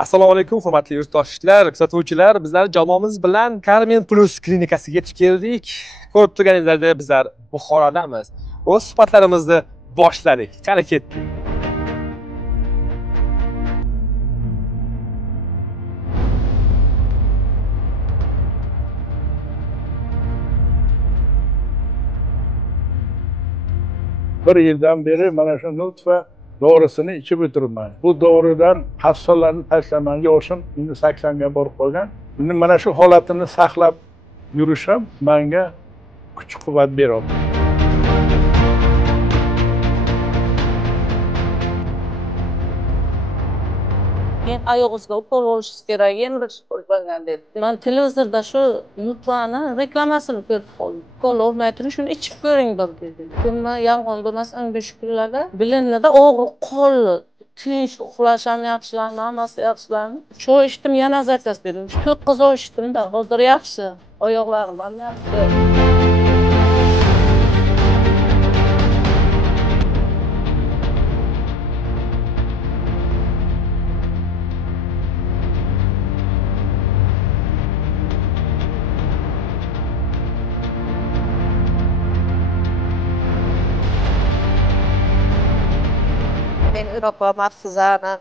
Assalomu alaykum, hurmatli yurtdoshlar, kuzatuvchilar. Bizlar jamoamiz bilan Carmen Plus klinikasiga yetib keldik. Ko'rib turganingizdek, bizlar Buxorodamiz. O'z suhbatlarimizni boshladik. Qani ketdik. Bir yildan beri mana shu nutfa dorisini ichib o'tiribman. Bu doridan hassallarni tashlamanga o'shim 80 ga borib qolgan. Endi mana shu holatini saqlab yurishim menga kuch-quvvat beryapti. Men oyog'ingizga ukol olishingiz kerak, endi bo'lgan dedi. Men televizorda shu nutvani reklamasini ko'rib qoldim. Ukol olmay turib shuni ichib ko'ring dedi. Men yolg'on bo'lmasa 15 kunlarda bilinadi og'riq qoldi. Tinch uxlashim yaxshilanadi, hammasi yaxshilanadi. Shu ichdim yana zakas dedim. 9 oy ichdimda, hozir yaxshi. Oyoqlarim ham yaxshi. Men Europa Mahfuzani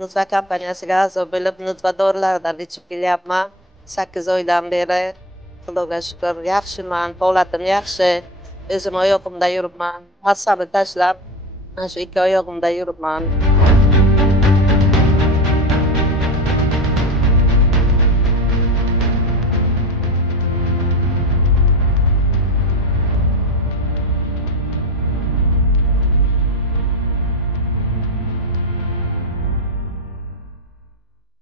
nutfa kompaniyasiga a'zo bo'lib, nutfa dorilardan ichib kelyapman. 8 oydan beri. Xudoga shukr, yaxshiman, holatim yaxshi. O'zim oyog'imda yuribman. Hassani tashlab, mana shu ikki oyog'imda yuribman.